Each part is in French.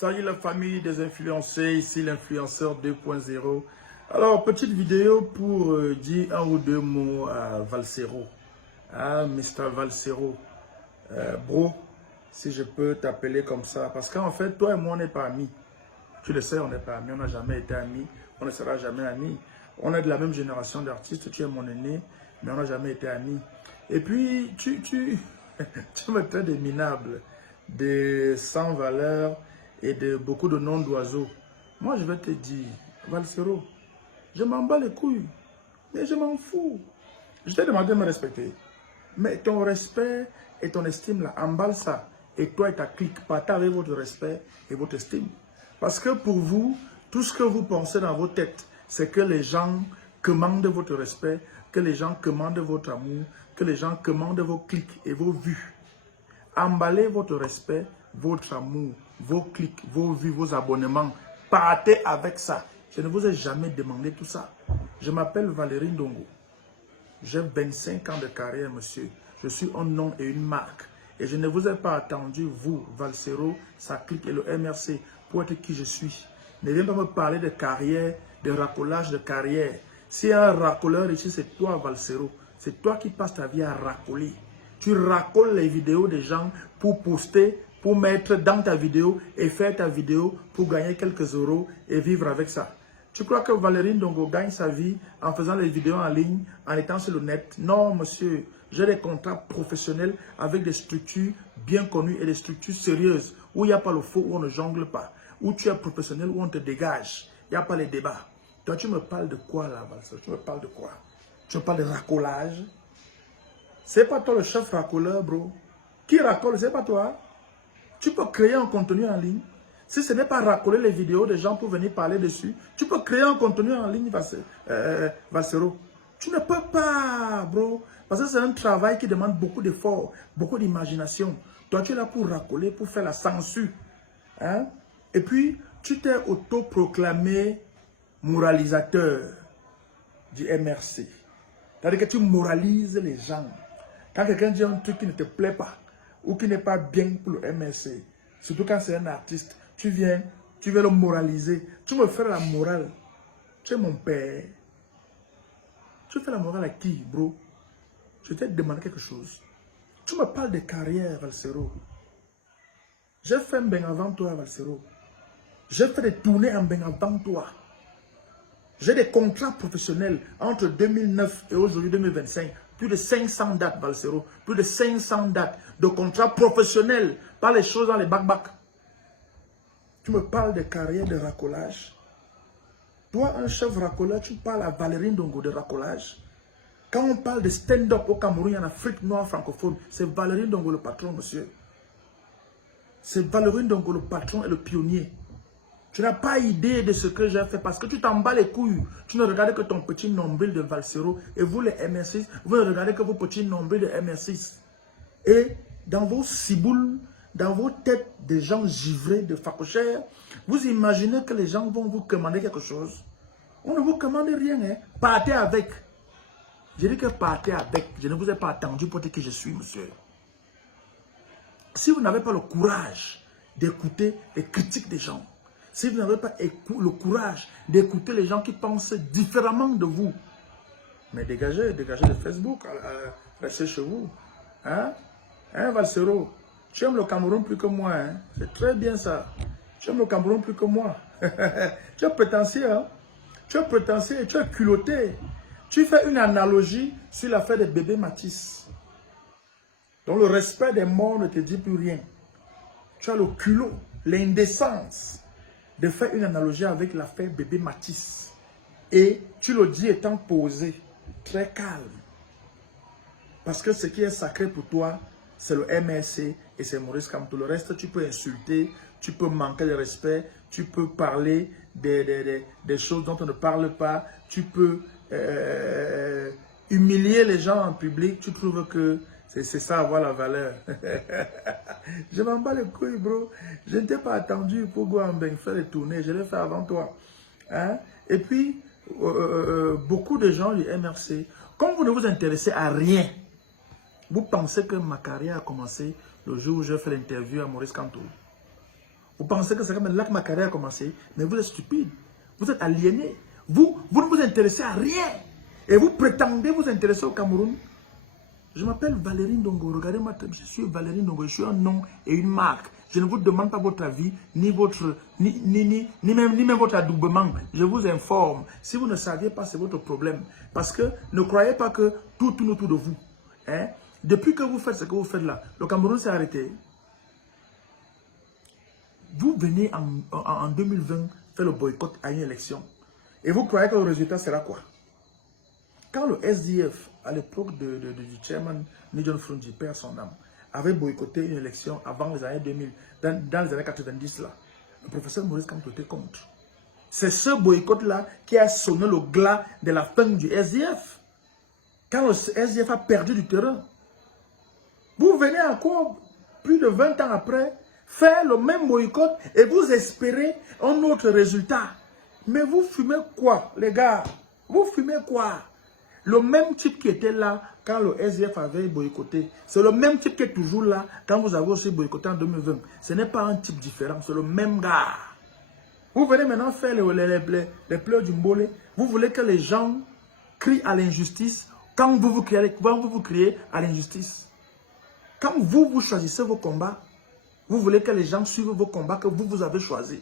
Salut la famille des influenceurs, ici l'influenceur 2.0. Alors, petite vidéo pour dire un ou deux mots à Valsero. Ah, Mr. Valsero. Bro, si je peux t'appeler comme ça. Parce qu'en fait, toi et moi, on n'est pas amis. Tu le sais, on n'est pas amis. On n'a jamais été amis. On ne sera jamais amis. On est de la même génération d'artistes. Tu es mon aîné, mais on n'a jamais été amis. Et puis, tu me traites de minable, de sans valeur et de beaucoup de noms d'oiseaux. Moi, je vais te dire, Valsero, je m'en bats les couilles, mais je m'en fous. Je t'ai demandé de me respecter. Mais ton respect et ton estime, là, emballe ça. Et toi et ta clique, partagez votre respect et votre estime. Parce que pour vous, tout ce que vous pensez dans vos têtes, c'est que les gens commandent votre respect, que les gens commandent votre amour, que les gens commandent vos clics et vos vues. Emballez votre respect, votre amour, vos clics, vos vues, vos abonnements. Partez avec ça. Je ne vous ai jamais demandé tout ça. Je m'appelle Valérie Ndongo. J'ai 25 ans de carrière, monsieur. Je suis un nom et une marque. Et je ne vous ai pas attendu, vous, Valsero, sa clique et le MRC, pour être qui je suis. Ne viens pas me parler de carrière, de racolage de carrière. Si un racoleur ici, c'est toi, Valsero. C'est toi qui passes ta vie à racoler. Tu racoles les vidéos des gens pour poster, pour mettre dans ta vidéo et faire ta vidéo pour gagner quelques euros et vivre avec ça. Tu crois que Valérie Ndongo gagne sa vie en faisant les vidéos en ligne, en étant sur le net? Non, monsieur. J'ai des contrats professionnels avec des structures bien connues et des structures sérieuses où il n'y a pas le faux, où on ne jongle pas. Où tu es professionnel, où on te dégage. Il n'y a pas les débats. Toi, tu me parles de quoi là, Valsero? Tu me parles de quoi? Tu me parles de racolage? C'est pas toi le chef racoleur, bro. Qui racole, c'est pas toi. Tu peux créer un contenu en ligne. Si ce n'est pas racoler les vidéos des gens pour venir parler dessus, tu peux créer un contenu en ligne, Valsero. Tu ne peux pas, bro. Parce que c'est un travail qui demande beaucoup d'efforts, beaucoup d'imagination. Toi, tu es là pour racoler, pour faire la censure. Hein? Et puis, tu t'es autoproclamé moralisateur du MRC. C'est-à-dire que tu moralises les gens. Quand quelqu'un dit un truc qui ne te plaît pas, ou qui n'est pas bien pour le MRC, surtout quand c'est un artiste, tu viens le moraliser. Tu me fais la morale. Tu es mon père. Tu fais la morale à qui, bro? Je t'ai demandé quelque chose. Tu me parles de carrière, Valsero. J'ai fait un bain avant toi, Valsero. J'ai fait des tournées en bain avant toi. J'ai des contrats professionnels entre 2009 et aujourd'hui 2025. Plus de 500 dates, Valsero. Plus de 500 dates de contrats professionnels. Pas les choses dans les back-back. Tu me parles de carrière de racolage. Toi, un chef racoleur, tu parles à Valérie Ndongo de racolage. Quand on parle de stand-up au Cameroun et en Afrique noire francophone, c'est Valérie Ndongo le patron, monsieur. C'est Valérie Ndongo le patron et le pionnier. Tu n'as pas idée de ce que j'ai fait parce que tu t'en bats les couilles. Tu ne regardes que ton petit nombril de Valsero et vous les MR6, vous ne regardez que vos petits nombrils de MR6. Et dans vos ciboules, dans vos têtes de gens givrés, de facochères, vous imaginez que les gens vont vous commander quelque chose. On ne vous commande rien, hein. Partez avec. Je dis que partez avec. Je ne vous ai pas attendu pour dire qui je suis, monsieur. Si vous n'avez pas le courage d'écouter les critiques des gens, si vous n'avez pas le courage d'écouter les gens qui pensent différemment de vous, mais dégagez de Facebook, restez chez vous. Hein? Hein, Valsero? Tu aimes le Cameroun plus que moi, hein? C'est très bien ça. Tu aimes le Cameroun plus que moi. Tu es prétentieux, hein? Tu es prétentieux et tu es culotté. Tu fais une analogie sur l'affaire de bébé Matisse. Donc le respect des morts ne te dit plus rien. Tu as le culot, l'indécence de faire une analogie avec l'affaire bébé Matisse. Et tu le dis étant posé, très calme. Parce que ce qui est sacré pour toi, c'est le MRC et c'est Maurice Kamto. Le reste, tu peux insulter, tu peux manquer de respect, tu peux parler des choses dont on ne parle pas, tu peux humilier les gens en public. Tu trouves que c'est ça avoir la valeur. Je m'en bats les couilles, bro. Je ne t'ai pas attendu pour Guambeng faire les tournées. Je l'ai fait avant toi. Hein? Et puis, beaucoup de gens du MRC, comme vous ne vous intéressez à rien, vous pensez que ma carrière a commencé le jour où j'ai fait l'interview à Maurice Kamto. Vous pensez que c'est comme là que ma carrière a commencé, mais vous êtes stupide. Vous êtes aliéné. Vous ne vous intéressez à rien. Et vous prétendez vous intéresser au Cameroun. Je m'appelle Valérie Ndongo. Regardez-moi, je suis Valérie Ndongo. Je suis un nom et une marque. Je ne vous demande pas votre avis, ni même votre adoubement. Je vous informe. Si vous ne saviez pas, c'est votre problème. Parce que ne croyez pas que tout tourne autour de vous. Hein? Depuis que vous faites ce que vous faites là, le Cameroun s'est arrêté. Vous venez en 2020 faire le boycott à une élection. Et vous croyez que le résultat sera quoi? Quand le SDF, à l'époque du chairman Nidjon Frunji, perd son âme, avait boycotté une élection avant les années 2000, dans les années 90 là, le professeur Maurice Kamto était contre. C'est ce boycott-là qui a sonné le glas de la fin du SDF. Quand le SDF a perdu du terrain. Vous venez encore, plus de 20 ans après, faire le même boycott et vous espérez un autre résultat. Mais vous fumez quoi, les gars? Vous fumez quoi? Le même type qui était là quand le SDF avait boycotté, c'est le même type qui est toujours là quand vous avez aussi boycotté en 2020. Ce n'est pas un type différent, c'est le même gars. Vous venez maintenant faire les pleurs du Mbolé. Vous voulez que les gens crient à l'injustice quand vous criez à l'injustice. Quand vous choisissez vos combats, vous voulez que les gens suivent vos combats que vous avez choisis.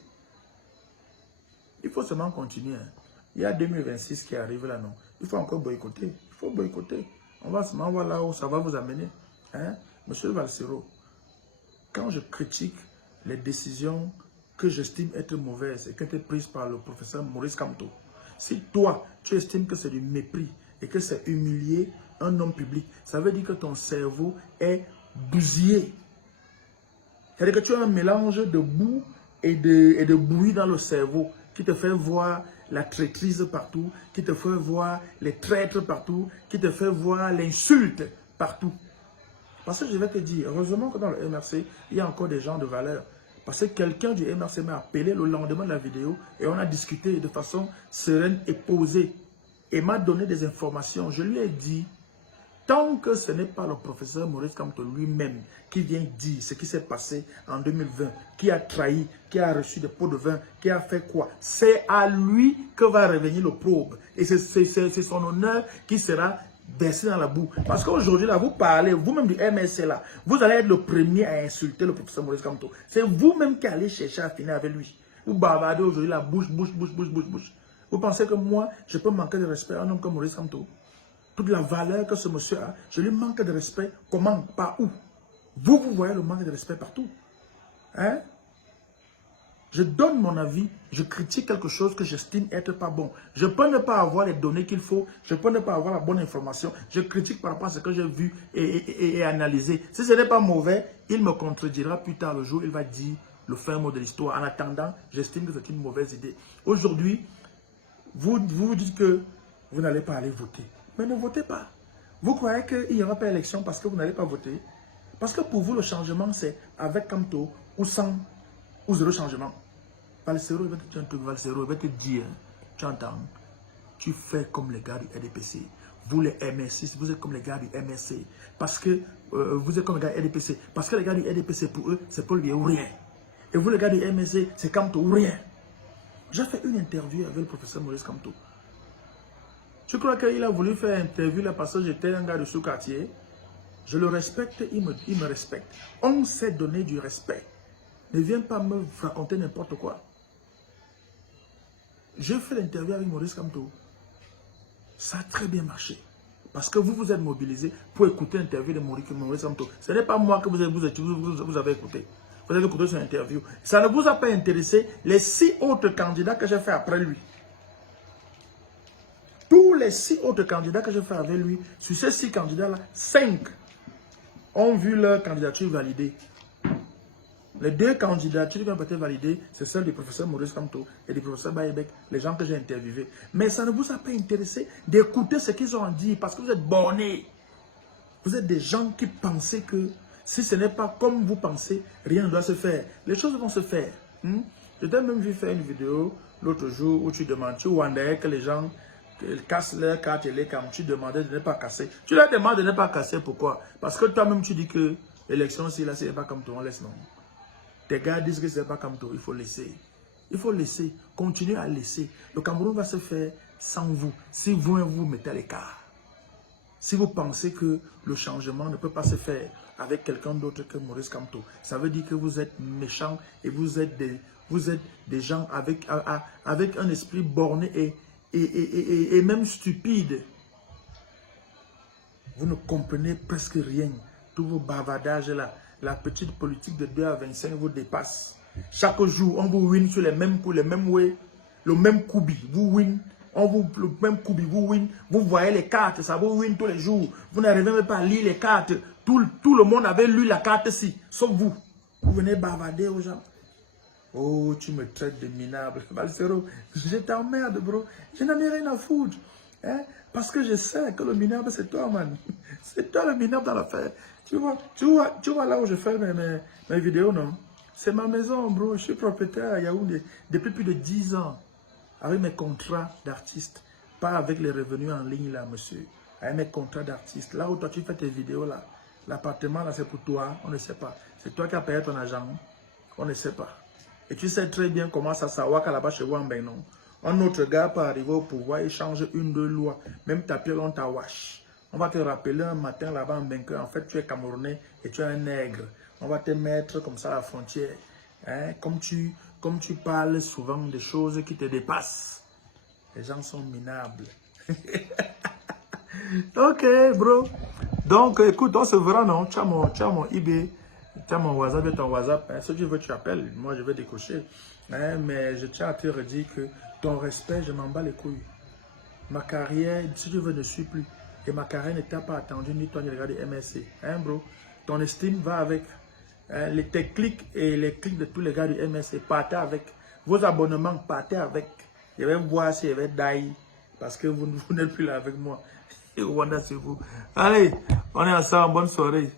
Il faut seulement continuer. Hein. Il y a 2026 qui arrive là, non? Il faut encore boycotter. Il faut boycotter. On va seulement voir là où ça va vous amener. Hein? Monsieur Valsero, quand je critique les décisions que j'estime être mauvaises et qui ont été prises par le professeur Maurice Kamto, si toi, tu estimes que c'est du mépris et que c'est humilier un homme public, ça veut dire que ton cerveau est bousillé. C'est-à-dire que tu as un mélange de boue et de bouillie dans le cerveau qui te fait voir la traîtrise partout, qui te fait voir les traîtres partout, qui te fait voir l'insulte partout. Parce que je vais te dire, heureusement que dans le MRC, il y a encore des gens de valeur. Parce que quelqu'un du MRC m'a appelé le lendemain de la vidéo et on a discuté de façon sereine et posée. Et m'a donné des informations. Je lui ai dit, tant que ce n'est pas le professeur Maurice Kamto lui-même qui vient dire ce qui s'est passé en 2020, qui a trahi, qui a reçu des pots de vin, qui a fait quoi, c'est à lui que va revenir le probe. Et c'est son honneur qui sera versé dans la boue. Parce qu'aujourd'hui, là, vous parlez, vous-même du MSC, là, vous allez être le premier à insulter le professeur Maurice Kamto. C'est vous-même qui allez chercher à finir avec lui. Vous bavardez aujourd'hui la bouche. Vous pensez que moi, je peux manquer de respect à un homme comme Maurice Kamto? Toute la valeur que ce monsieur a, je lui manque de respect. Comment? Par où? Vous voyez le manque de respect partout. Hein? Je donne mon avis, je critique quelque chose que j'estime être pas bon. Je peux ne pas avoir les données qu'il faut, je peux ne pas avoir la bonne information. Je critique par rapport à ce que j'ai vu et analysé. Si ce n'est pas mauvais, il me contredira plus tard le jour, il va dire le fin mot de l'histoire. En attendant, j'estime que c'est une mauvaise idée. Aujourd'hui, vous dites que vous n'allez pas aller voter. Mais ne votez pas. Vous croyez qu'il n'y aura pas élection parce que vous n'allez pas voter? Parce que pour vous, le changement, c'est avec Kamto ou sans ou zéro changement. Valsero, il va te dire un truc, Valsero, il va te dire, tu entends, tu fais comme les gars du RDPC. Vous les MSC, vous êtes comme les gars du MSC. Parce que vous êtes comme les gars du RDPC. Parce que les gars du RDPC, pour eux, c'est Paul Biya ou rien. Et vous, les gars du MSC, c'est Kamto ou rien. J'ai fait une interview avec le professeur Maurice Kamto. Je crois qu'il a voulu faire une interview là parce que j'étais un gars de sous-quartier. Je le respecte, il me respecte. On s'est donné du respect. Ne viens pas me raconter n'importe quoi. J'ai fait l'interview avec Maurice Kamto. Ça a très bien marché. Parce que vous vous êtes mobilisés pour écouter l'interview de Maurice Kamto. Ce n'est pas moi que vous avez écouté. Vous avez écouté son interview. Ça ne vous a pas intéressé les 6 autres candidats que j'ai fait après lui. Tous les 6 autres candidats que j'ai fait avec lui, sur ces 6 candidats-là, 5 ont vu leur candidature validée. Les 2 candidatures qui ont été validées, c'est celle du professeur Maurice Kamto et du professeur Bayebek, les gens que j'ai interviewés. Mais ça ne vous a pas intéressé d'écouter ce qu'ils ont à dire parce que vous êtes bornés. Vous êtes des gens qui pensez que si ce n'est pas comme vous pensez, rien ne doit se faire. Les choses vont se faire. Je t'ai même vu faire une vidéo l'autre jour où tu demandes, tu wondais que les gens cassent leur carte et les cams. Tu demandais de ne pas casser. Tu leur demandes de ne pas casser, pourquoi? Parce que toi-même tu dis que l'élection, si là, c'est pas comme toi, on laisse non. Tes gars disent que c'est pas comme toi, il faut laisser. Il faut laisser, continuer à laisser. Le Cameroun va se faire sans vous, si vous mettez à l'écart. Si vous pensez que le changement ne peut pas se faire avec quelqu'un d'autre que Maurice Kamto, ça veut dire que vous êtes méchants et vous êtes des gens avec un esprit borné et même stupide. Vous ne comprenez presque rien. Tous vos bavardages là, la petite politique de 2 à 25 vous dépasse. Chaque jour, on vous win sur les mêmes coups, les mêmes way, le même koubi, vous win. Le même koubi, vous win. Vous voyez les cartes, ça vous win tous les jours. Vous n'arrivez même pas à lire les cartes. Tout le monde avait lu la carte-ci, sauf vous. Vous venez bavarder aux gens. Oh, tu me traites de minable. Valsero, je t'emmerde, bro. Je n'en ai rien à foutre. Hein? Parce que je sais que le minable, c'est toi, man. C'est toi le minable dans l'affaire. Tu vois là où je fais mes vidéos, non? C'est ma maison, bro. Je suis propriétaire à Yaoundé depuis plus de 10 ans. Avec mes contrats d'artiste. Pas avec les revenus en ligne, là, monsieur. Avec mes contrats d'artiste. Là où toi, tu fais tes vidéos, là. L'appartement, là, c'est pour toi. On ne sait pas. C'est toi qui as payé ton argent. On ne sait pas. Et tu sais très bien comment ça s'awaka là-bas chez vous en Bénin. Un autre gars peut arriver au pouvoir et changer une, deux lois. Même ta pile, on t'a wash. On va te rappeler un matin là-bas en Bénin. En fait, tu es Camerounais et tu es un nègre. On va te mettre comme ça à la frontière. Hein? Comme tu parles souvent des choses qui te dépassent. Les gens sont minables. Ok, bro. Donc, écoute, on se verra, non? Tu as mon eBay. Tu as mon WhatsApp et ton WhatsApp. Hein? Si tu veux, tu appelles. Moi, je vais décocher. Hein? Mais je tiens à te redire que ton respect, je m'en bats les couilles. Ma carrière, si tu veux, ne suit plus. Et ma carrière ne t'a pas attendu, ni toi, ni regarder MSC. Hein, bro? Ton estime va avec. Hein? Tes clics et les clics de tous les gars du MSC, partez avec. Vos abonnements, partez avec. Je vais voir si je vais die. Parce que vous n'êtes plus là avec moi. Et Rwanda, c'est vous. Allez, on est ensemble. Bonne soirée.